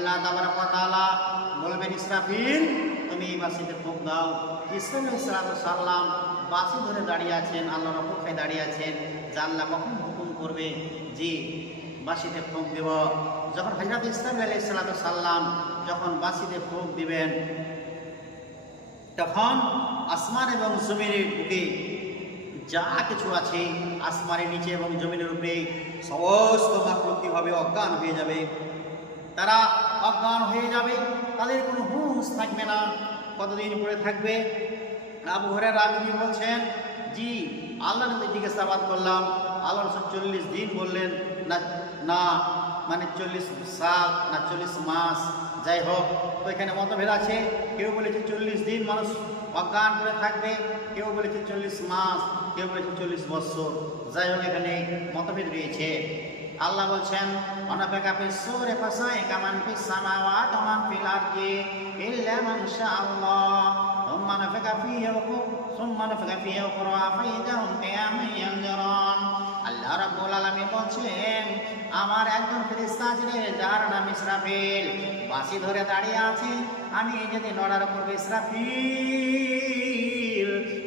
আল্লাহ তাবারা তাআলা বলবেন, ইসরাফিল, তুমি এই বাসিতে ফুক দাও। ইসরাফিল সাল্লাম বাসি ধরে দাঁড়িয়ে আছেন, আল্লাহর অপেক্ষায় দাঁড়িয়ে আছেন। যে আল্লাহ কখন হুকুম করবে? যে বাসিতে ফুক দেব। যখন হজরত ইসলাম আলাই সাল্লাম যখন বাসিতে ফুক দিবেন, তখন আসমান এবং জমিনের বুকে যা কিছু আছে, আসমানের নিচে এবং জমিনের উপরে সমস্ত মাকলুকি হবে, অজ্ঞান হয়ে যাবে। তারা অজ্ঞান হয়ে যাবে, তাদের কোনো হুঁশ থাকবে না। কতদিন পরে থাকবে? আবু হরের রাবিনী বলছেন, জি আল্লাহ নবী জিজ্ঞাসাবাদ করলাম। আল্লাহ রসুল চল্লিশ দিন বললেন, না না মানে চল্লিশ সাল না চল্লিশ মাস, যাই হোক তো এখানে মতভেদ আছে। কেউ বলেছে চল্লিশ দিন মানুষ অজ্ঞান করে থাকবে, কেউ বলেছে চল্লিশ মাস, কেউ বলেছে চল্লিশ বৎসর যাই হোক, এখানে মতভেদ রয়েছে। আল্লাহ বলছেন অনাপেক্ষা পিসুরে ফাসাই কামান ফিস সামাওয়াত ওয়া মান ফিল আরদি ইল্লা মান শাআল্লাহ ثم نفخ فيه أخرى ثم نفخ فيه أخرى فإذا هم قيام ينظرون আল্লাহ রাব্বুল আলামিন বলছেন আমার একজন ফেরেশতা আছে রে, যার নাম ইসরাফিল বাঁশি ধরে দাঁড়িয়ে আছে আমি যদি নড়ার উপর ইসরাফিল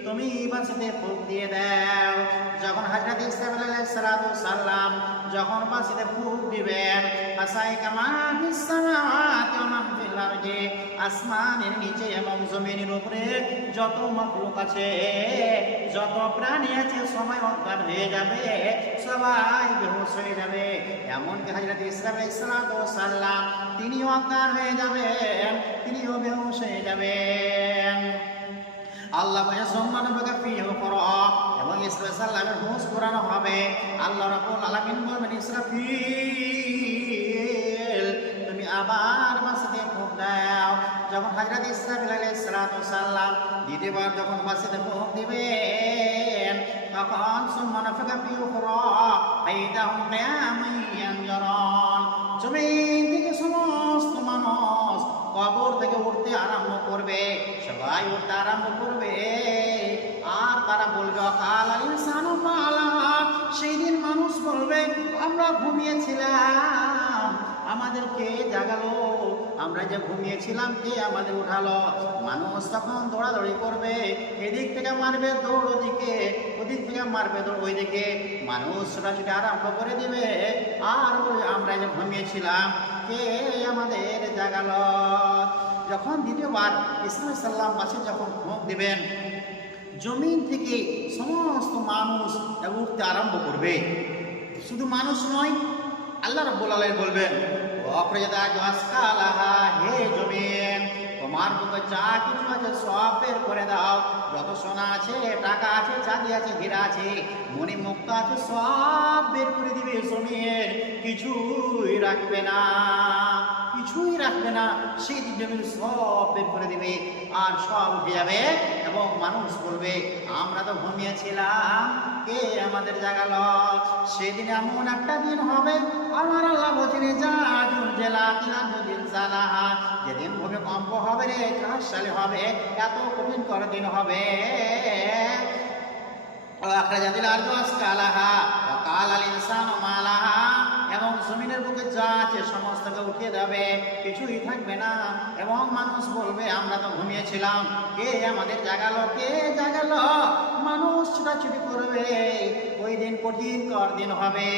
তুমি বাঁশিতে ফুক দিয়ে দাও। যখন ইসরাফিল আলাইহিস সালাতু সাল্লাম যখন বাঁশিতে ফুক দিবেন ফাসাই কামা মান আসমানের নিচে এবং জমিনের উপরে যত মখলুক আছে, যত প্রাণী আছে, সবাই অজ্ঞান হয়ে যাবে, সবাই বেহুশ হয়ে যাবে। এমনকি হজরত ইসলাম সাল্লাম তিনি অজ্ঞান হয়ে যাবেন, তিনিও বেহুশ হয়ে যাবেন। আল্লাহ বলে সম্মান বাগা প্রিয় কর। এবং ইসলাম সাল্লামের হুঁশ করানো হবে। আল্লাহ রাব্বুল আলামিন বলবেন, ইসরাফিল, তুমি আবার মাসিদে ফুক দাও। যখন হযরত ইসরাফিল আলাইহিস সালাতু সাল্লাম দ্বিতীয়বার যখন মাসিদে ফুক দিবেন, তখন সম্মান বাগা প্রিয় কর। ফাইদাহুম কিয়ামান ইয়ানজুরুন জমিন থেকে সমস্ত মানুষ কবর থেকে উঠতে আরম্ভ করবে। সবাই উঠতে আরম্ভ করবে। আর তারা বলবে, অকাল ইনসানু সেই দিন মানুষ বলবে, আমরা ঘুমিয়েছিলাম। আমাদেরকে জাগালো আমরা যে ঘুমিয়েছিলাম, কে আমাদের উঠালো? মানুষ তখন দৌড়াদৌড়ি করবে। এদিক থেকে মারবে দৌড় ওদিকে, ওদিক থেকে মারবে দৌড় ওই দিকে মানুষ ছোটাছুটি আরম্ভ করে দিবে। আর আমরা যে ঘুমিয়েছিলাম, কে আমাদের জাগালো? যখন দ্বিতীয়বার ইসলাম সাল্লাম পাশে যখন ভোগ দিবেন, জমিন থেকে সমস্ত মানুষ উঠতে আরম্ভ করবে। শুধু মানুষ নয়, আল্লাহ রব্বুল আলামিন বলবেন অপ্রজাদা জসকালাহা হে জমিন, তোমার বুকে যা কিছু আছে সব বের করে দাও। যত সোনা আছে, টাকা আছে, চাঁদি আছে, হীরা আছে মণি মুক্ত আছে, সব বের করে দিবে জমিন, কিছুই রাখবে না। কিছুই রাখবে না, সেই জমিন সব বের করে দিবে আর সব উঠে যাবে এবং মানুষ বলবে, আমরা তো ঘুমিয়েছিলাম, কে আমাদের জাগালো সেদিন এমন একটা দিন হবে, আমার আল্লাহ বলছেন জাজুল জেলা দিন সালাহা যেদিন ভূমিকম্প হবে রে, কার সালে হবে? এত কঠিন করে দিন হবে আখরাজাতিল আরদু আসকালাহা ওয়া কালাল ইনসানু মালাহা। এবং জমিনের বুকে যা আছে সমস্তকে উঠিয়ে দেবে, কিছুই থাকবে না। এবং মানুষ বলবে, আমরা তো ঘুমিয়েছিলাম। কে আমাদের জাগালো? কে জাগালো? মানুষ ছুটাছুটি করবে। ওই দিন কঠিন কর দিন হবে।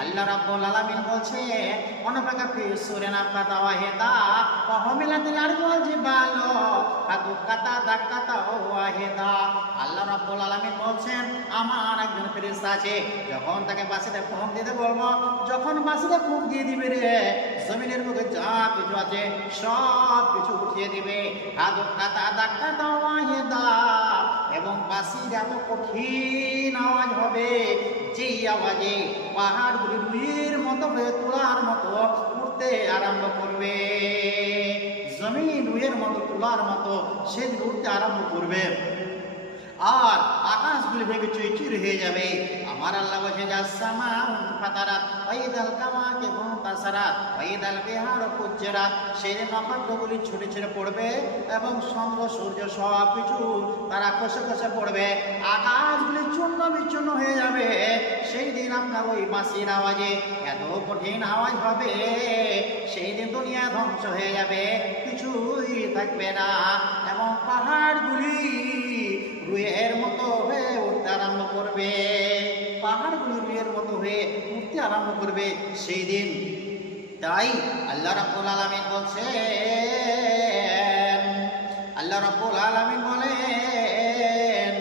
আল্লাহ রাব্বুল আলামিন বলছে অনপাকা ফিসুরে না পাতা ওয়াহিদা অহমিলাতিল আরদু জিবালো আদু কাতা দাকাতা ওয়াহিদা আল্লাহ রাব্বুল আলামিন বলছেন, আমার একজন ফেরেশতা আছে, যখন তাকে বাসিতে ফুঁক দিতে বলব, যখন বাসিতে ফুঁক দিয়ে দিবে রে। জমিনের মধ্যে যা কিছু আছে, সব কিছু উঠিয়ে দিবে। এবং বাসির এত কঠিন আওয়াজ হবে, যেই আওয়াজে পাহাড়গুলি রুইয়ের মতো হয়ে তোলার মতো উঠতে আরম্ভ করবে। জমিন রুইয়ের মতো, তোলার মতো সেদিন উঠতে আরম্ভ করবে। আর আকাশগুলি ভেঙে চুইচুর হয়ে যাবে। আমার আল্লাহ বলছে জাসামা ফাতারাত ওয়াইদাল কামাকে মুনতাসারাত ওয়াইদাল সেই ছুটে পড়বে এবং সূর্য সব কিছু তারা কষে কষে পড়বে। হয়ে যাবে। সেই দিন ওই আওয়াজে এত কঠিন আওয়াজ হবে। সেই দিন দুনিয়া ধ্বংস হয়ে যাবে, কিছুই থাকবে না। এবং পাহাড়গুলি রুয়ের মতো হয়ে উঠতে আরম্ভ করবে। পাহাড়গুলি রুয়ের মতো হয়ে উঠতে আরম্ভ করবে সেই দিন তাই আল্লাহ রাব্বুল আলামিন বলছেন, আল্লাহ রাব্বুল আলামিন বলেন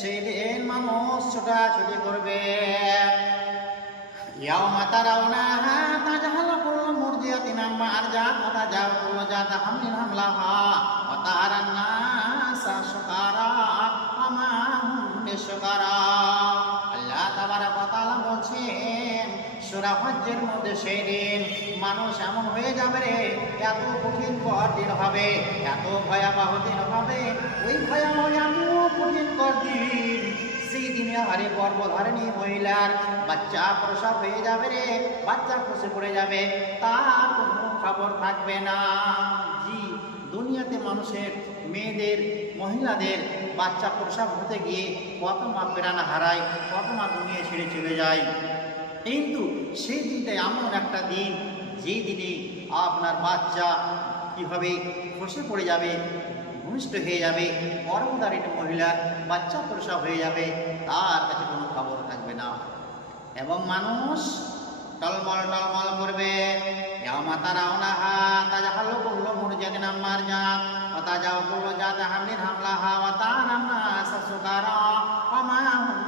সেই দিন মানুষ ছোটাছুটি করবে। ইয়াউমা তারাউনাহা তাজহালু কুল্লু মুরজিয়াতিন, আম্মা আরজাত ওয়া তাজাউ কুল্লু জাতা হামলিন হামলাহা, ওয়া তারান নাসা সুকারা ওয়া মা হুম বিসুকারা আল্লাহ তাআলা বলছেন, সূরা মধ্যে সেই দিন মানুষ এমন হয়ে যাবে রে, এত কঠিন কর দিন হবে, এত ভয়াবহ দিন হবে। ওই ভয়াবহ, এত কঠিন কর দিন সেই দিনে হারে গর্ভধারিণী মহিলার বাচ্চা প্রসব হয়ে যাবে রে, বাচ্চা খসে পড়ে যাবে, তার কোনো খবর থাকবে না। দুনিয়াতে মানুষের, মেয়েদের, মহিলাদের বাচ্চা প্রসব হতে গিয়ে কত মা প্রাণ হারায় কত মা দুনিয়া ছেড়ে চলে যায়। কিন্তু সেই দিনটা এমন একটা দিন, যেই দিনে আপনার বাচ্চা কীভাবে খসে পড়ে যাবে, ভূমিষ্ঠ হয়ে যাবে গর্ভধারিণী মহিলার বাচ্চা প্রসব হয়ে যাবে, তার কাছে কোনো খবর থাকবে না। এবং মানুষ টলমল টলমল করবে। তারাউনাহা তাজাহালু কুল্লু মুরজাতিন আম্মার জাত। ওয়া তাজাউ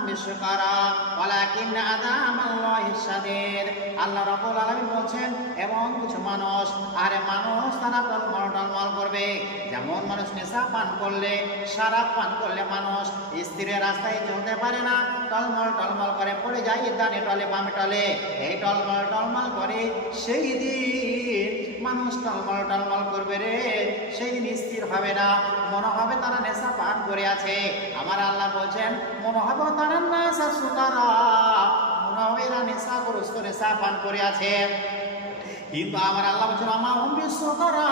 বিসুকারা ওয়ালাকিন আযাবাল্লাহি শাদীদ। আল্লাহ রাব্বুল আলামিন বলছেন এবং কিছু মানুষ, আরে মানুষ তারা টলমল টলমল করবে। যেমন মানুষ নেশা পান করলে পান করলে মানুষ রাস্তায় চলতে পারে না, টলমল টলমল করে পড়ে যায় টলে টলে। এই টলমল টলমল করে সেই দিন মানুষ টলমল টলমল করবে রে। সেই স্থির হবে না, মনে হবে তারা নেশা পান করে আছে। আমার আল্লাহ বলছেন, মনে হবে তারা নেশা মনে হবে এরা নেশা পান করে আছে কিন্তু আমার আল্লাহ বলছেন আমার হুম বিশ্বকরা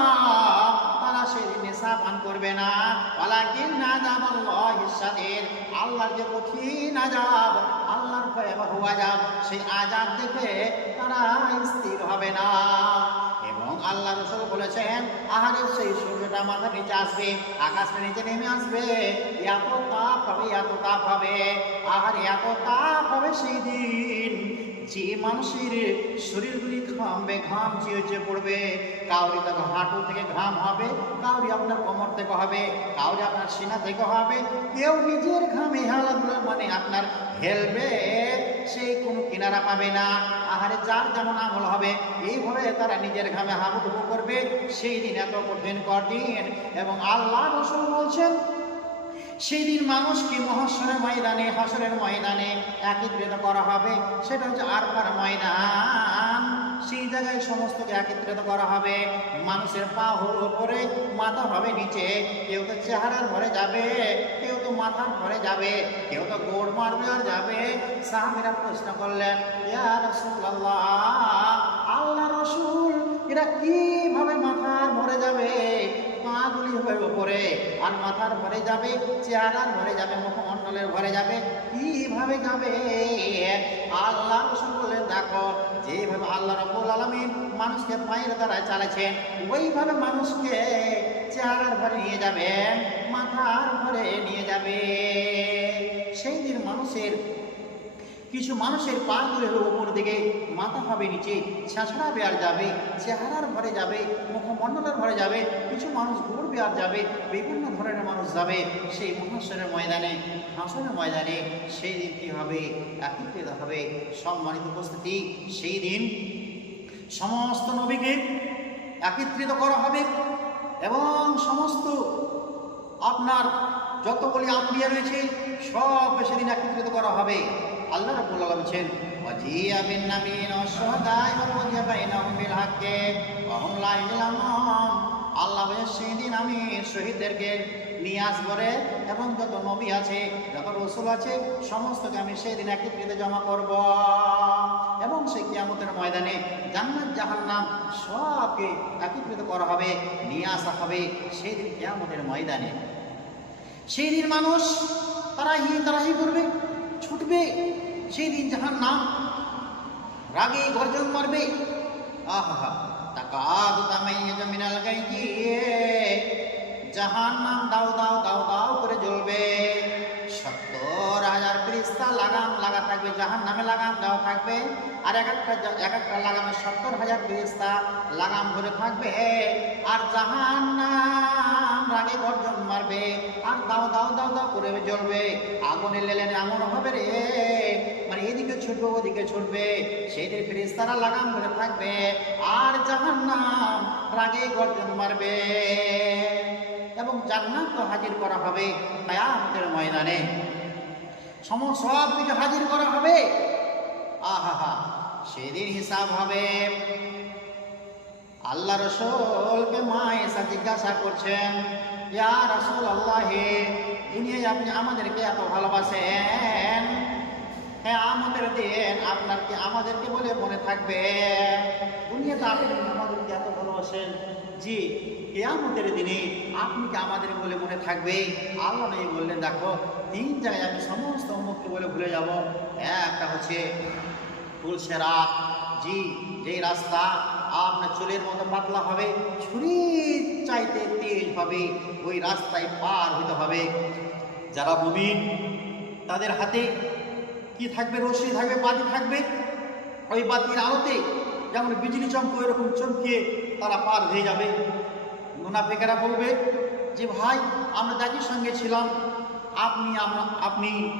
তারা সেদিন নেশা পান করবে না। ওয়ালাকিন নাজাব আল্লাহ ইসাদের আল্লাহর যে কঠিন আজাব আল্লাহর ভয়াবহ আজাব সেই আজাব দেখে তারা স্থির হবে না। আল্লাহ রসুল বলেছেন আহারের সেই সূর্যটা মাথা নিচে আসবে, আকাশের নিচে নেমে আসবে, এত তাপ হবে, এত তাপ হবে, আহার এত তাপ হবে সেই দিন। যে মানুষের শরীরগুলি ঘামবে ঘাম চিয়ে চিয়ে পড়বে, কাউরি তখন হাঁটু থেকে ঘাম হবে, কাউরি আপনার কোমর থেকে হবে, কাউরি আপনার সিনা থেকে হবে, কেউ নিজের ঘামে হেলাধুলো মানে আপনার হেলবে, সেই কোনো কিনারা পাবে না। আহারে যার যেমন আমল হবে, এইভাবে তারা নিজের ঘামে হাবুডুবু করবে, সেই দিন এত কঠিন কঠিন এবং আল্লাহ রসুল বলছেন সেই দিন মানুষকে মহাসরের ময়দানে, হাসরের ময়দানে একত্রিত করা হবে। সেটা হচ্ছে আরকার ময়দান। সেই জায়গায় সমস্তকে একত্রিত করা হবে। মানুষের পা হল উপরে মাথা হবে নিচে। কেউ তো চেহারার ঘরে যাবে, কেউ তো মাথার ঘরে যাবে, কেউ তো গোড় মারবে আর যাবে। সাহাবিরা প্রশ্ন করলেন আল্লাহ রসুল, এরা কীভাবে মাথার ভরে যাবে? পাগুলি হবে উপরে। আর মাথার ভরে যাবে, চেহারার ভরে যাবে, মুখমণ্ডলের ভরে যাবে। কীভাবে যাবে? আল্লাহ রসুল বললেন, দেখো, যেভাবে আল্লাহ রব্বুল আলমিন মানুষকে পায়ের দ্বারা চালাচ্ছেন, ওইভাবে মানুষকে চেহারার ভরে নিয়ে যাবেন মাথার ভরে নিয়ে যাবে। সেই দিন মানুষের, কিছু মানুষের পা গুলো হলো উপর দিকে। মাথা হবে নিচে, ছেঁচড়া বেয়ার যাবে, চেহারার ঘরে যাবে, মুখমণ্ডলের ঘরে যাবে, কিছু মানুষ গোড় বেয়ার যাবে, বিভিন্ন ধরনের মানুষ যাবে। সেই মহাশ্বরের ময়দানে, হাসনের ময়দানে সেই দিন কী হবে? একত্রিত হবে। সম্মানিত উপস্থিতি, সেই দিন সমস্ত নবীকে একত্রিত করা হবে এবং সমস্ত আপনার যতগুলি আম্বিয়া রয়েছে সব সেদিন একত্রিত করা হবে। আল্লাহ রাব্বুল আলামিন বলছেন ওয়া কুদিয়া বাইনাহুম বিল হাক্কি ওয়া হুম লা ইউলামুন আল্লাহ বলে সেদিন আমি শহীদদেরকে নিয়ে আসব রে, এবং যত নবী আছে, যত রসুল আছে, সমস্তকে আমি সেই দিন একত্রিত জমা করব। এবং সেই কিয়ামতের ময়দানে জান্নাত, জাহান্নাম সবকে একত্রিত করা হবে, নিয়ে আসা হবে সেই দিন কিয়ামতের ময়দানে। সেই দিন মানুষ তারাহি তারাহি করবে, ছুটবে সেই দিন জাহান্নাম রাগে গর্জন মারবে। আহা তাকাদু তামাইয়াজু মিনাল দাও দাও দাও দাও করে জ্বলবে। ফেরেশতা লাগাম, লাগা থাকবে, জাহান্নামে লাগাম, দেওয়া থাকবে। আর এক একটা এক একটা লাগামে সত্তর হাজার ফেরেশতা লাগাম ধরে থাকবে। আর জাহান্নাম রাগে গর্জন মারবে, আর দাও দাও দাও দাও করে জ্বলবে। আগুনে লেলেন এমন হবে রে। মানে এদিকে ছুটবে, ওদিকে ছুটবে। সেই দিন ফেরেশতারা লাগাম ধরে থাকবে। আর জাহান্নাম রাগে গর্জন মারবে। এবং জান্নাত হাজির করা হবে কায়ামতের ময়দানে। সম সব কিছু হাজির করা হবে। আহা সেদিন হিসাব হবে। আল্লাহ রসুলকে মা এসা জিজ্ঞাসা করছেন, ইয়া রসুল আল্লাহে দুনিয়ায় আপনি আমাদেরকে এত ভালোবাসেন? হ্যাঁ আমাদের দেন আপনার কি আমাদেরকে বলে মনে থাকবে? দুনিয়াতে আপনি আমাদেরকে এত ভালোবাসেন? জি কেয়ামতের দিনে আপনি কি আমাদের বলে মনে থাকবে? আল্লাহ নবী বললেন, দেখো, তিন জায়গায় আমি সমস্ত উন্মুক্ত বলে ভুলে যাব। একটা হচ্ছে তুলসেরা জি, যেই রাস্তা আপনার চুলের মতো পাতলা হবে, ছুরির চাইতে তেজ হবে, ওই রাস্তায় পার হতে হবে। যারা মুমিন, তাদের হাতে কি থাকবে? রশ্মি থাকবে, বাতি থাকবে। ওই বাতির আলোতে যেমন বিজলি চমকে এরকম চমকিয়ে তারা পার হয়ে যাবে। মুনাফিকেরা বলবে যে, ভাই, আমরা দাদির সঙ্গে ছিলাম। আপনি আপনি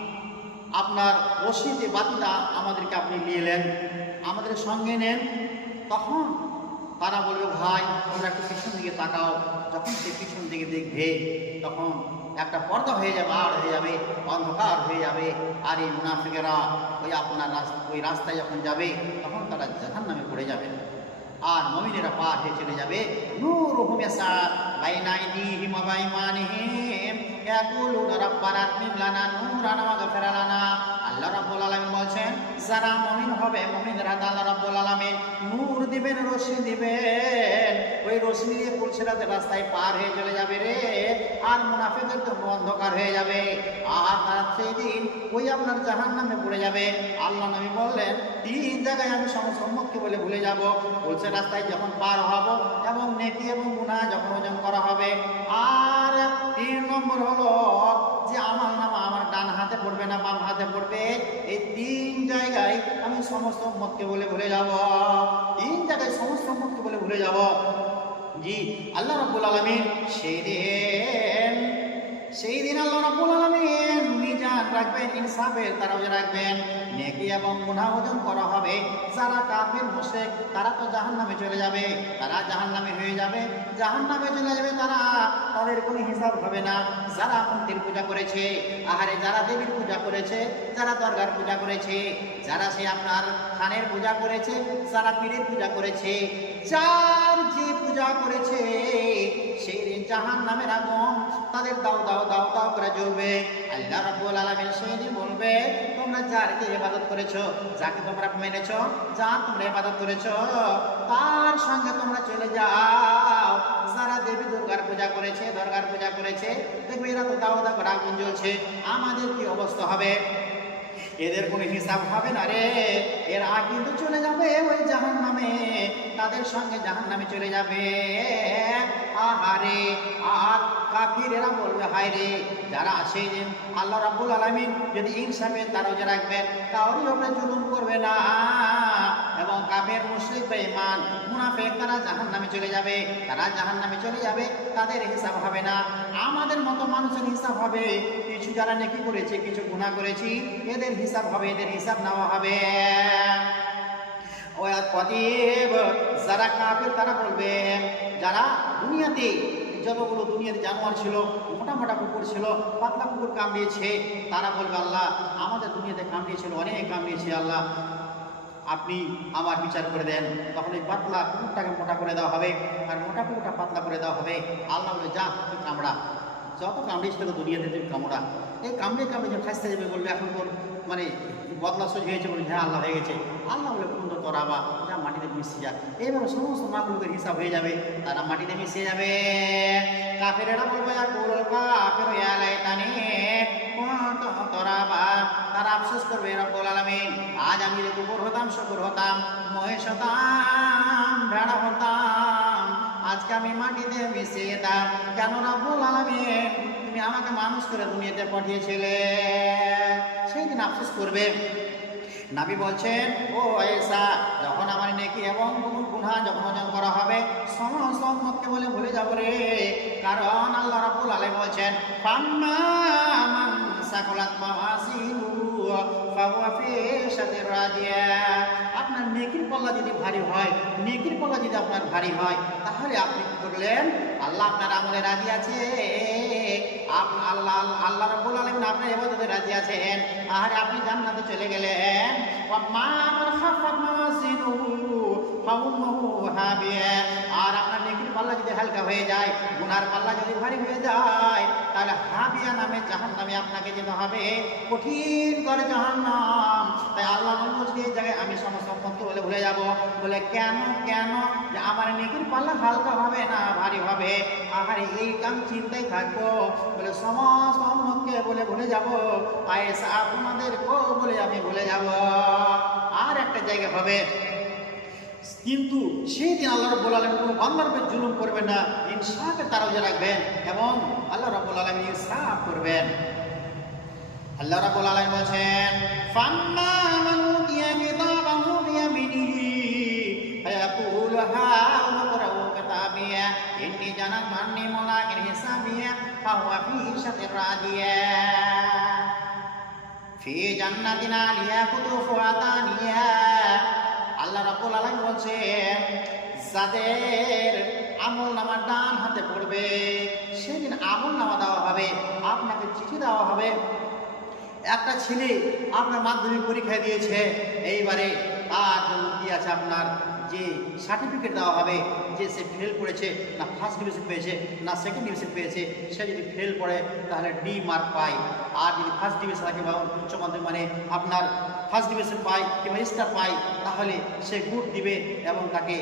আপনার রশিদে বাতিটা আমাদেরকে আপনি নিয়ে নেন। আমাদের সঙ্গে নেন। তখন তারা বলবে, ভাই, তোমরা একটু পিছন দিকে তাকাও। যখন সে পিছন দিকে দেখবে, তখন একটা পর্দা হয়ে যাবে আর হয়ে যাবে, অন্ধকার হয়ে যাবে। আর এই মুনাফিকেরা ওই আপনার রাস্তা, ওই রাস্তায় যখন যাবে, তখন তারা জাহান নামে পড়ে যাবে। আর মমিনেরা পার হয়ে চলে যাবে। নূর হুমেসা বাইনাইদিহিম ওয়া বাইমানিহিম। ইয়াকুলুনা রাব্বানা আতমিম লানা নূরানা ওয়া গফির লানা বলছেন, যারা মুমিন হবে, মুমিনরা আল্লাহ রাব্বুল আলামিন নূর দিবেন, রশ্মি দিবেন। ওই রশ্মি দিয়ে পুলসিরাতের রাস্তায় পার হয়ে চলে যাবে রে, আর মুনাফিকদের জন্য অন্ধকার হয়ে যাবে। আর তারা সেদিন ওই আপনার জাহান নামে পড়ে যাবে। আল্লাহ নবী বললেন, তিন জায়গায় আমি সমসম্মুখকে বলে ভুলে যাব। বলছে রাস্তায় যখন পার হব, এবং নেকি এবং গুণা যখন ওজন করা হবে, আর তিন নম্বর হলো যে আমার নাম আমার ডান হাতে পড়বে না, বাম হাতে পড়বে, এই তিন জায়গায় আমি সমস্ত মতকে বলে ভুলে যাব। তিন জায়গায় সমস্ত মতকে বলে ভুলে যাব। জি, আল্লাহ রব্বুল আলমিন সেই দিন সেই দিন আল্লাহ রাব্বুল আলামিন মিজান রাখবেন, ইনসাফের তারাও রাখবেন, নেকি এবং গুনাহ ওজন করা হবে। যারা কাফির, মুশরিক, তারা তো জাহান্নামে চলে যাবে। তারা জাহান্নামে হয়ে যাবে। জাহান্নামে চলে যাবে তারা তাদের কোনো হিসাব হবে না। যারা মন্দির পূজা করেছে, আহারে যারা দেবীর পূজা করেছে, যারা দরগার পূজা করেছে, যারা সে আপনার খানের পূজা করেছে, যারা পীরের পূজা করেছে, যার যে পূজা করেছে, সেই দিন জাহান নামের আগুন তাদের দাও দাও দাও দাও করে জ্বলবে। আল্লাহ রাব্বুল আলামিন সেই বলবে, তোমরা যারকে ইবাদত করেছ, যাকে তোমরা মেনেছো, যার তোমরা ইবাদত করেছ, তার সঙ্গে তোমরা চলে যাও। যারা দেবী দুর্গার পূজা করেছে, দরগার পূজা করেছে, দেখবে এরা তো দাও দাও করে আগুন জ্বলছে। আমাদের কি অবস্থা হবে? এদের কোনো হিসাব হবে না রে। এর এরা কিন্তু চলে যাবে ওই জাহান নামে তাদের সঙ্গে জাহান নামে চলে যাবে। আহারে আর কাফির এরা বলবে হায় রে যারা দিন আল্লাহ রাব্বুল আলামিন যদি ইনসাফে তারা যে রাখবেন কাউরি ওপরে জুলুম করবে না। এবং কাফের, মুশরিক, বেঈমান, মুনাফিক, তারা জাহান নামে চলে যাবে। তারা জাহান নামে চলে যাবে, তাদের হিসাব হবে না। আমাদের মতো মানুষের হিসাব হবে। কিছু যারা নেকি করেছে, কিছু গুনাহ করেছি, এদের হিসাব হবে, এদের হিসাব নেওয়া হবে। যারা কাফের, তারা বলবে, যারা দুনিয়াতে যতগুলো দুনিয়াতে জানোয়ার ছিল, মোটা মোটা কুকুর ছিল, পাতলা কুকুর কামড়িয়েছে, তারা বলবে, আল্লাহ, আমাদের দুনিয়াতে কামড়িয়েছিল, অনেক কামড়িয়েছে, আল্লাহ। আপনি আমার বিচার করে দেন, তখন এই পাতলা কুকুরটাকে মোটা করে দেওয়া হবে, আর মোটা কুকুরটা পাতলা করে দেওয়া হবে। আল্লাহ বলে, যা, তুই কামড়া। যত কামড়িস তোকে দুনিয়াতে, তুই কামড়া। এই কামড়ে কামড়ে যে খাসতে যাবে বলবে, এখন তোর মানে বদলা সহ্য হয়েছে বলে হ্যাঁ আল্লাহ হয়ে গেছে। আল্লাহ বলে কোন তোর আবা যা মাটিতে মিশে যা। এইভাবে সমস্ত মাকলুকের হিসাব হয়ে যাবে। তারা মাটিতে মিশে যাবে। কাফেরেরা বলবে কাফের তানি তোরাবা তারা আফসোস করবে, রব্বুল আলামিন। আজ আমি যে কুকুর হতাম, শুকুর হতাম, মহেশ হতাম, ভেড়া হতাম, আজকে আমি মাটিতে মিশে যেতাম। কেন রব্বুল আলামিন? তুমি আমাকে মানুষ করে দুনিয়াতে পাঠিয়েছিলে। সেই দিন আফসোস করবে। নাবি বলছেন, ও এসা যখন আমার নেকি এবং গুনহা যখন ওজন করা হবে সমস্ত উম্মতকে বলে ভুলে যাব রে। কারণ আল্লাহ রাব্বুল আলামিন বলছেন আপনার নেকির পাল্লা যদি ভারী হয়, নেকির পাল্লা যদি আপনার ভারী হয়, তাহলে আপনি কি করলেন? আল্লাহ আপনার আমলে রাজি আছে আল্লাহ রাব্বুল আলামিন আপনার ইবাদতে রাজি আছেন। আর আপনি জান্নাতে চলে গেলেন। মা আর আপনার পাল্লা যদি হালকা হয়ে যায়, গুনার পাল্লা যদি ভারী হয়ে যায়, তাহলে হাবিয়া নামে জাহান্নামে আপনাকে যেতে হবে। কঠিন করে জাহান নাম তাই আল্লাহ বলছে এই জায়গায় আমি সমস্ত বলে ভুলে যাব, বলে কেন কেন যে আমার নেকির পাল্লা হালকা হবে না ভারী হবে? আর এই কাম চিন্তায় থাকব, বলে সমস্ত বলে ভুলে যাব আয়েসা আপনাদের বলে আমি ভুলে যাব। আর একটা জায়গা হবে কিন্তু সেই দিন আল্লাহ রব্বুল আলম কোনো বান্দার উপর জুলুম করবেন না। ইনসাফে তারাজে রাখবেন এবং আল্লাহ রব্বুল আলম ইনসাফ করবেন। আল্লাহ রাব্বুল হিসাবিয়া, ফাহুয়া ফি শাতির রাদিয়া, ফি জান্নাতিন কুতুফুহা দানিয়া আল্লাহ রাব্বুল আলামিন বলছেন, যাদের আমল নামা ডান হাতে পড়বে, সেদিন আমল নামা দেওয়া হবে, আপনাকে চিঠি দেওয়া হবে। একটা ছেলে আপনার মাধ্যমিক পরীক্ষা দিয়েছে, এইবারে তার জন্য কি আছে আপনার? যে সার্টিফিকেট দেওয়া হবে, যে সে ফেল করেছে, না ফার্স্ট ডিভিশন পেয়েছে, না সেকেন্ড ডিভিশন পেয়েছে, সে যদি ফেল করে, তাহলে ডি মার্ক পায়। আর যদি ফার্স্ট ডিভিশন থাকে বা উচ্চ মাধ্যমিক মানে আপনার ফার্স্ট ডিভিশন পায় কিংবা স্টার পায়, তাহলে সে গুড দিবে এবং তাকে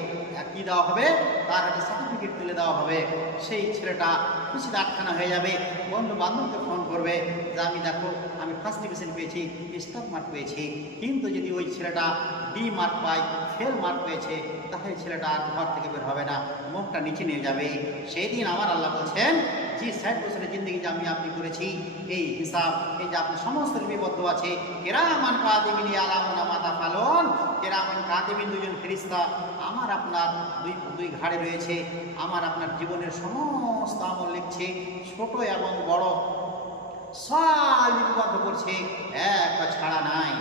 কি দেওয়া হবে? তার হাতে সার্টিফিকেট তুলে দেওয়া হবে। সেই ছেলেটা খুশিতে আটখানা হয়ে যাবে। বন্ধু বান্ধবকে ফোন করবে যে, আমি দেখো, আমি ফার্স্ট ডিভিশন পেয়েছি স্টার মার্ক পেয়েছি। কিন্তু যদি ওই ছেলেটা ডি মার্ক পায় ফেল মার্ক পেয়েছে, তাহলে ছেলেটা আর ঘর থেকে বের হবে না। মুখটা নিচে নিয়ে যাবে। সেই দিন আমার আল্লাহ বলছেন যে ষাট বছরের জিন্দগি যে আমি আপনি করেছি, এই হিসাব, এই যে আপনি সমস্ত লিপিবদ্ধ আছে কেরামান কাদিমিনী আলামনা মাতা পালন কেরামান কাদিমিন দুজন ফেরিস্তা, আমার আপনার দুই দুই ঘাড়ে রয়েছে, আমার আপনার জীবনের সমস্ত আমল লিখছে, ছোট এবং বড়, সব লিপিবদ্ধ করছে একটা ছাড়া নাই।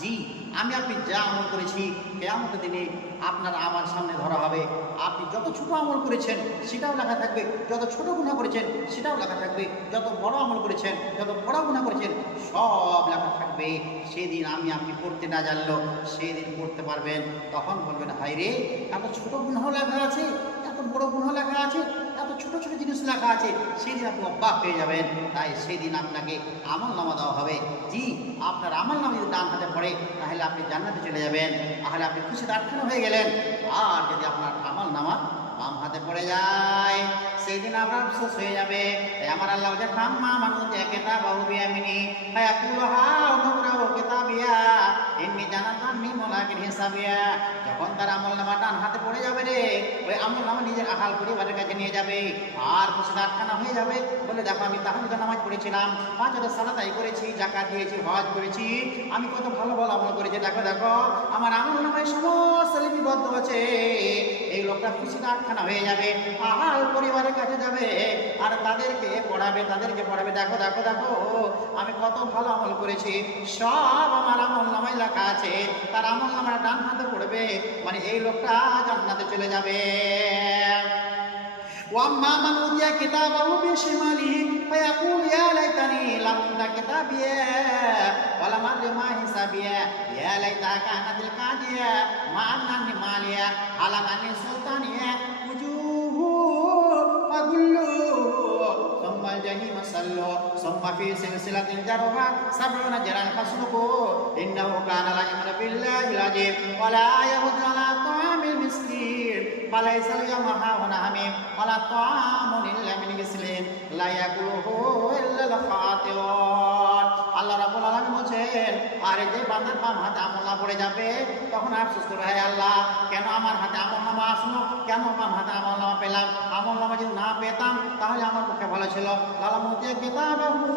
জি আমি আপনি যা আমল করেছি কেমন দিনে আপনার আমার সামনে ধরা হবে। আপনি যত ছোট আমল করেছেন, সেটাও লেখা থাকবে। যত ছোট গুণা করেছেন, সেটাও লেখা থাকবে। যত বড় আমল করেছেন, যত বড় গুণা করেছেন, সব লেখা থাকবে। সেদিন আমি আপনি পড়তে না জানলো সেই দিন পড়তে পারবেন। তখন বলবেন হাই রে এত ছোট গুণাও লেখা আছে, এত বড় গুণাও লেখা আছে এত ছোট ছোট জিনিস লেখা আছে, সেদিন আপনি অবাক পেয়ে যাবেন। তাই সেদিন আপনাকে আমল নামা দেওয়া হবে। জি, আপনার আমল নামা যদি ডান হাতে পড়ে, তাহলে আপনি জান্নাতে চলে যাবেন। তাহলে আপনি খুশি আটখানো হয়ে গেলেন। আর যদি আপনার আমল নামা বাম হাতে পড়ে যায় সেই দিন আপনার আফসোস হয়ে যাবে। তাই আমার আল্লাহ যে ফাম্মা মানুষ কেতাব আহু বিয়ামিনি ফায়াকুলু হা উমরাউ কিতাবিয়া। ইন্নি জানাতান্নি মুলাকিন হিসাবিয়া। যখন তার আমল নামা ডান হাতে পড়ে যাবে রে, ওই আমল নামা নিজের আহাল পরিবারের কাছে নিয়ে যাবে। আর খুশিতে আটখানা হয়ে যাবে। বলে, দেখো, আমি তাহলে নামাজ পড়েছিলাম। পাঁচ হাজার সালাতাই করেছি জাকাত দিয়েছি, হজ করেছি। আমি কত ভালো ভালো আমল করেছি। দেখো দেখো, আমার আমল নামায় সমস্ত লিপিবদ্ধ আছে। এই লোকটা খুশিতে আটখানা হয়ে যাবে। আহাল পরিবারের আর তাদেরকে পড়াবে তাদেরকে পড়াবে দেখো দেখো দেখো আমি কত ভালো আমল করেছি সব আমার আমল নামায় লেখা আছে তার আমল নামায় ডান হাতে পড়বে মানে এই লোকটা জান্নাতে চলে যাবে واما من اوتي كتابه بشماله فيقول يا ليتني لم اوت كتابيه ولم ادر ما حسابيه يا ليتها كانت القاضيه ما اغنى ماليه على من سلطانيه وجوه وغلوه ثم الجحيم في سلسلة ذرعها سبعون ذراعا فاسلكوه إنه كان لا يؤمن بالله العظيم ولا يحض على طعام المسكين فليس اليوم هاهنا حميم ولا طعام إلا من غسلين لا يأكله إلا الخاطئون আল্লাহ রাব্বুল আলামিন বলছেন, আর যে বান্দার বাম হাতে আমল না পড়ে যাবে, তখন আফসোস করে, হে আল্লাহ, কেন আমার হাতে আমল নামা আসলো? কেন বাম হাতে আমল নামা পেলাম? আমল নামা যদি না পেতাম, তাহলে আমার পক্ষে ভালো ছিল। লালা মুতে কিতাবাহু।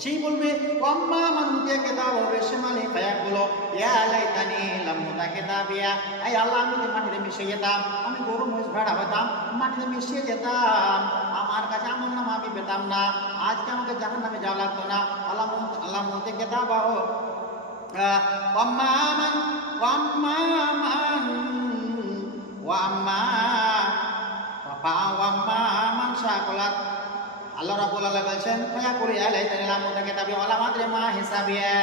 সেই বলবে কম্মা মানুষকে কেতাব হবে সে মালিক ভাইয়া বলো ইয়া লাইতানি লাম্মুতা কেতাবিয়া। এই আল্লাহ, আমি যদি মাটিতে মিশে যেতাম, আমি গরু, মহিষ, ভেড়া হতাম মাটিতে মিশিয়ে যেতাম। আমার কাছে আমল নামা আমি পেতাম না। আজকে আমাকে জাহান নামে যাওয়া লাগতো না। আল্লাহ আল্লাহ মুতে মান কম্মা মান ওয়াম্মা ওয়াম্মা মান শাকলাত। আল্লাহ রাব্বুল আলামিন বলছেন, ফায়া করি আলাই তাআলা মুতাকে তাবি ওয়ালা মাদরে মা হিসাবিয়া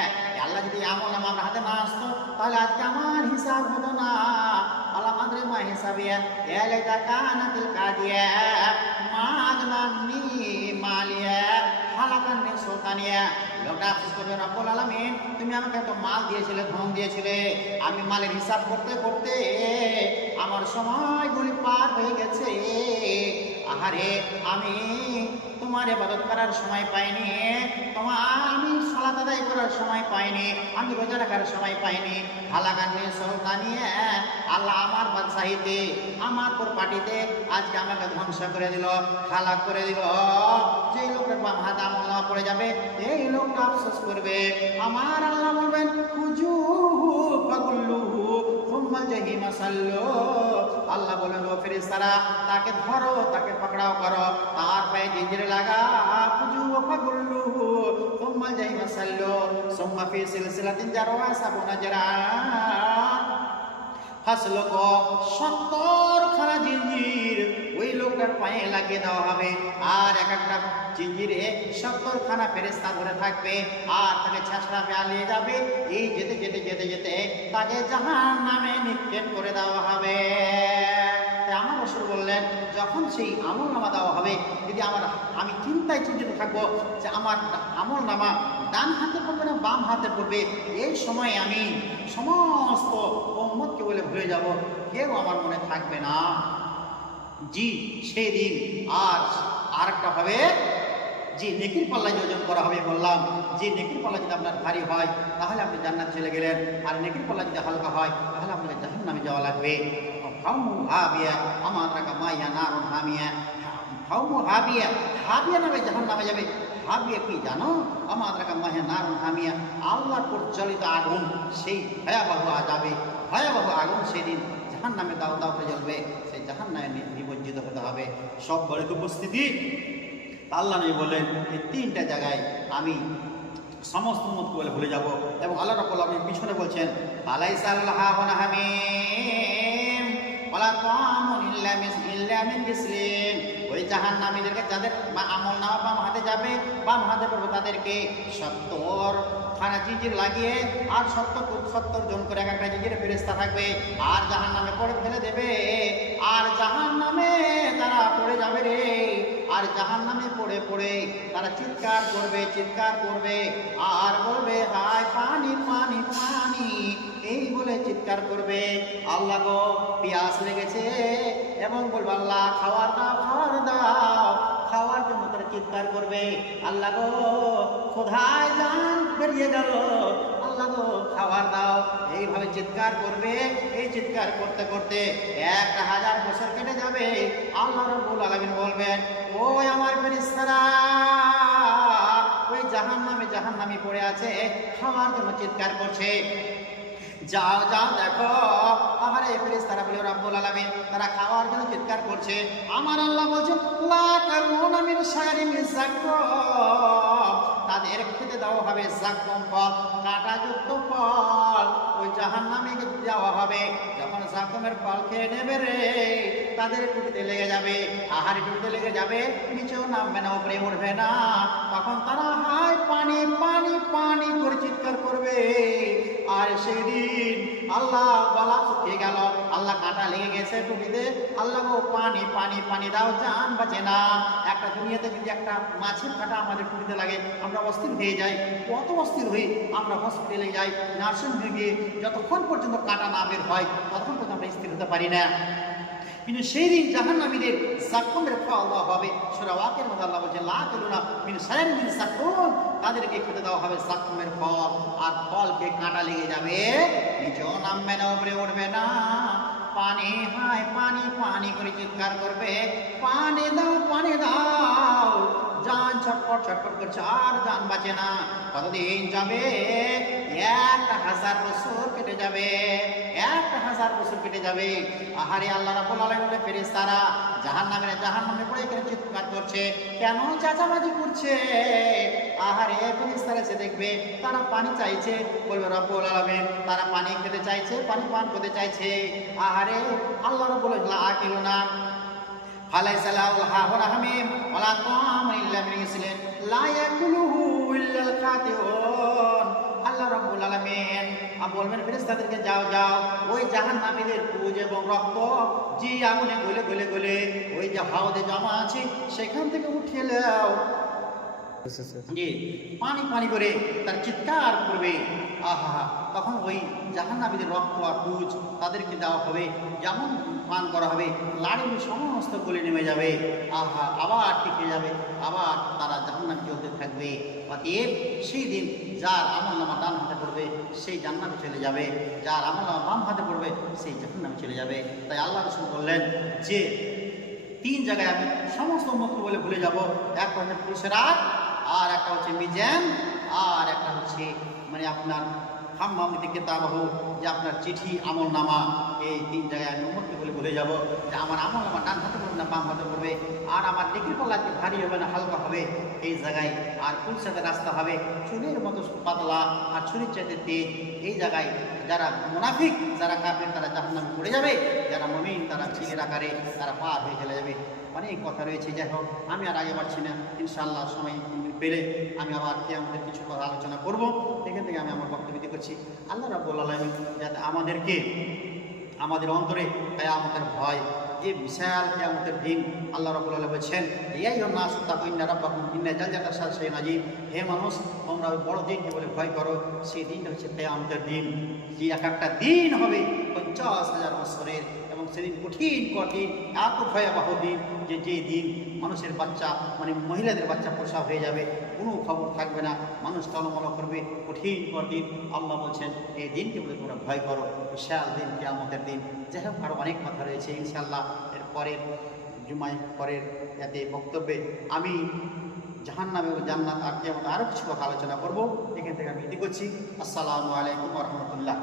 আল্লাহ, যদি আমল আমার হাতে না আসতো, তাহলে আজকে আমার হিসাব হতো না। আল্লাহ মাদরে মা হিসাবিয়া ইয়া লাইতা কানাতিল কাদিয়া মা তুমি আমাকে এত মাল দিয়েছিলে, ধন দিয়েছিলে। আমি মালের হিসাব করতে করতে আমার সময়গুলি পার হয়ে গেছে। আহারে, আমি তোমার ইবাদত করার সময় পাইনি তোমার আমি সালাত আদায় করার সময় পাইনি, আমি রোজা রাখার সময় পাইনি। হালাকানি সুলতানিয়া আল্লাহ আমার বাদশাহিতে, আমার পার্টিতে আজকে আমাকে ধ্বংস করে দিল হালাক করে দিল। যেই লোকের বাম হাত আমল না পড়ে যাবে, এই লোকটা আফসোস করবে। আমার আল্লাহ বলবেন কুজু ফাগুল্লুহু থুম্মা জাহিমা সাল্লু। আল্লাহ বলেন, ও ফেরেশতারা, তাকে ধরো, তাকে পাকড়াও করো। তার পায়ে জিঞ্জিরে লাগা কুজু ফাগুল্লুহু থুম্মা জাহিমা সাল্লু। সুম্মা ফি সিলসিলাতিন জারওয়া সাবুনা জারা। ফাসলক সত্তর খানা জিঞ্জির লোকটার পায়ে লাগিয়ে দেওয়া হবে। আর এক একটা জিঞ্জিরে সত্তর খানা ফেরেস্তা ধরে থাকবে। আর তাকে ছাঁচড়া পেয়ালিয়ে যাবে। এই যেতে যেতে যেতে যেতে তাকে জাহান নামে নিক্ষেপ করে দেওয়া হবে। আমার রসুল বললেন, যখন সেই আমল নামা দেওয়া হবে, যদি আমার, আমি চিন্তায় চিন্তিত থাকব যে আমার আমল নামা ডান হাতে পড়বে না বাম হাতে পড়বে, এই সময় আমি সমস্ত উম্মতকে বলে ভুলে যাব। কেউ আমার মনে থাকবে না। জি সেই দিন আর আরেকটা হবে। যে নেকির পাল্লা যে ওজন করা হবে বললাম। যে নেকির পাল্লা যদি আপনার ভারী হয়, তাহলে আপনি জান্নাত চলে গেলেন। আর নেকির পাল্লা যদি হালকা হয়, তাহলে আপনাকে জাহান নামে যাওয়া লাগবে। আমার মাইয়া নারুন হামিয়া। নামে নামে যাবে। কি জানো? আল্লাহ প্রজ্বলিত আগুন, সেই যাবে ভয়াবহ আগুন সেদিন জাহান নামে দাও দাও করে জ্বলবে। সেই জাহান নামে নিমজ্জিত হতে হবে। সব বাড়িতে উপস্থিতি। আল্লাহ নবী বললেন, এই তিনটা জায়গায় আমি সমস্ত মত বলে ভুলে যাব। এবং আল্লাহ রাব্বুল আলামিন পিছনে বলছেন মিস ইল্লা ওই জাহান্নামীদেরকে যাদের আমল নামা বাম হাতে যাবে, বাম হাতে পড়বে তাদেরকে সত্তর খানা জিজির লাগিয়ে আর সত্তর সত্তর জন করে এক একটা জিজির ফেরেস্তা থাকবে। আর জাহান নামে পড়ে ফেলে দেবে। আর জাহান নামে তারা পড়ে যাবে রে। আর জাহান নামে পড়ে পড়ে তারা চিৎকার করবে চিৎকার করবে। আর বলবে, হায় পানি পানি পানি। এই বলে চিৎকার করবে। আল্লাহ গো, পিয়াস লেগেছে। এবং বলব, আল্লাহ খাওয়ার দাও খাওয়ার দাও। খাওয়ার জন্য তারা চিৎকার করবে। আল্লাহ গো কোথায় যান বেরিয়ে গেল। আল্লাহ গো, খাবার দাও। এইভাবে চিৎকার করবে। এই চিৎকার করতে করতে একটা হাজার বছর কেটে যাবে। আল্লাহ রব্বুল আলামিন বলবেন, ওই আমার ফেরেশতারা, ওই জাহান্নামে জাহান্নামে পড়ে আছে। খাওয়ার জন্য চিৎকার করছে। যাও যাও, দেখো। আহারে ফেরেস তারা বলে রাব্বুল আলামিন তারা খাওয়ার জন্য চিৎকার করছে। আমার আল্লাহ বলছে লা তারুনা মিন শায়রি জাক্কুম তাদের খেতে দেওয়া হবে জাক্কুম ফল কাঁটাযুক্ত ফল, ওই জাহান্নামে দেওয়া হবে। যখন জাক্কুমের ফল খেয়ে নেবে রে, তাদের টুটিতে লেগে যাবে, আহারে টুটিতে লেগে যাবে, নিচেও নামবে না, উপরে উঠবে না। তখন তারা হায়, পানি পানি পানি করে চিৎকার করবে। আর সেদিন আল্লাহ গলা শুকিয়ে গেল। আল্লাহ কাঁটা লেগে গেছে টুটিতে আল্লাহ গো, পানি পানি পানি দাও, জান বাঁচে না। একটা দুনিয়াতে যদি একটা মাছের কাঁটা আমাদের টুটিতে লাগে, আমরা অস্থির হয়ে যাই। কত অস্থির হই, আমরা হসপিটালে যাই নার্সিং হোমে গিয়ে যতক্ষণ পর্যন্ত কাঁটা না বের হয়, ততক্ষণ পর্যন্ত আমরা স্থির হতে পারি না। কিন্তু সেই দিন জাহান্নামীদের সাক্ষ্যমের খাওয়া হবে। সুরাওয়াকের মধ্যে আল্লাহ বলছে, লা তুলুনা মিন সায়ান মিন সাক্কুন। তাদেরকে খেতে দেওয়া হবে সাক্ষ্যমের ফল। আর ফলকে কাঁটা লেগে যাবে। নিচেও নামবে না উপরে উঠবে না। পানি হায় পানি পানি করে চিৎকার করবে পানি দাও পানি দাও জান ছটপট ছটপট করছে আর জান বাঁচে না। কতদিন যাবে? একটা হাজার বছর কেটে যাবে। একটা হাজার বছর কেটে যাবে। আহারে আল্লাহ রাব্বুল আলামিনের ফেরেশতারা জাহান্নামে জাহান্নামে পড়ে এখানে চিৎকার করছে, কেন চাচাবাজি করছে? আহারে ফেরেশতারা এসে দেখবে, তারা পানি চাইছে। বলবে, রব্বুল আলামিন, তারা পানি খেতে চাইছে, পানি পান করতে চাইছে। আহারে আল্লাহ রাব্বুল আকিলুনা। হালাই সালাউল হাহুর হামিম ওয়ালা তাআমুন ইল্লা মিন ইসলিন লা ইয়াকুলুহু ইল্লাল খাতিউন। আল্লাহ রাব্বুল আলামিন আর বলবেন ফেরেশতাদেরকে যাও যাও ওই জাহান্নামীদের পুজ এবং রক্ত যে আগুনে গলে গলে গলে ওই যে হাউদে জমা আছে সেখান থেকে উঠিয়ে নাও। জি পানি পানি করে তার চিৎকার করবে। আহা, তখন ওই জাহান্নামীদের রক্ত আর পুজ তাদেরকে দেওয়া হবে, যেমন পান করা হবে লাড়ি সমস্ত গলে নেমে যাবে, আহা, আবার টিকে যাবে, আবার তারা জাহান্নামে চলতে থাকবে। অতএব সেই দিন যার আমল নামা ডান হাতে পড়বে, সেই জান্নাতে চলে যাবে, যার আমল নামা বাম হাতে পড়বে, সেই জাহান্নামে চলে যাবে। তাই আল্লাহ রসুল বললেন যে, তিন জায়গায় আমি সমস্ত মুক্ত বলে ভুলে যাব। একটা হচ্ছে পুরুষেরাত আর একটা হচ্ছে মিজান, আর একটা হচ্ছে মানে আপনার হাম্মামতি কেতাবাহ যে আপনার চিঠি আমল নামা এই তিন জায়গায় আমি উন্মতি বলে ভুলে যাব। যে আমার আমল নামা ডান হাতে পড়বে না বাম হাতে পড়বে, আর আমার ডিগ্রি পাল্লা ভারী হবে না, হালকা হবে, এই জায়গায় আর পুলসাতে রাস্তা হবে, চুলের মতো পাতলা আর ছুরির চাইতে তেজ, এই জায়গায় যারা মুনাফিক, যারা কাফের, তারা জাহান্নামে পড়ে যাবে। যারা মমিন, তারা ছিলের আকারে তারা পার হয়ে চলে যাবে। অনেক কথা রয়েছে, যাই হোক, আমি আর আগে পারছি না। ইনশাআল্লাহ সময় পেলে আমি আবার কে আমাদের কিছু কথা আলোচনা করব। এখান থেকে আমি আমার বক্তব্য করছি। আল্লাহ রাব্বুল আলামিন যাতে আমাদেরকে আমাদের অন্তরে তাই আমাদের ভয় যে বিশাল কেয়ামতের দিন আল্লাহ রাবুল আল্লাহ বলছেন ইয়াই না সুত্তাক ইন্না রাব্বাকুম ইন্না জালজাতা সাল সেই নাজিব হে মানুষ, তোমরা ওই বড় দিনকে বলে ভয় করো। সেই দিনটা হচ্ছে কেয়ামতের দিন। যে এক একটা দিন হবে পঞ্চাশ হাজার বছরের সেদিন কঠিন কঠিন এত ভয়াবহ দিন যে যে দিন মানুষের বাচ্চা মানে মহিলাদের বাচ্চা প্রসাব হয়ে যাবে, কোনো খবর থাকবে না। মানুষ টলমল করবে, কঠিন কঠিন। আল্লাহ বলছেন, এই দিনকে বলে তোমরা ভয় করো, বিশাল দিন, কেয়ামতের দিন। যাই হোক আরও অনেক কথা রয়েছে ইনশাল্লাহ এর পরের জুমাই পরের এতে বক্তব্যে আমি জাহান্নাম এবং জান্নাত আর কেমন আরও কিছু কথা আলোচনা করব। এখান থেকে আমি এটি করছি আসসালামু আলাইকুম রহমতুল্লাহ।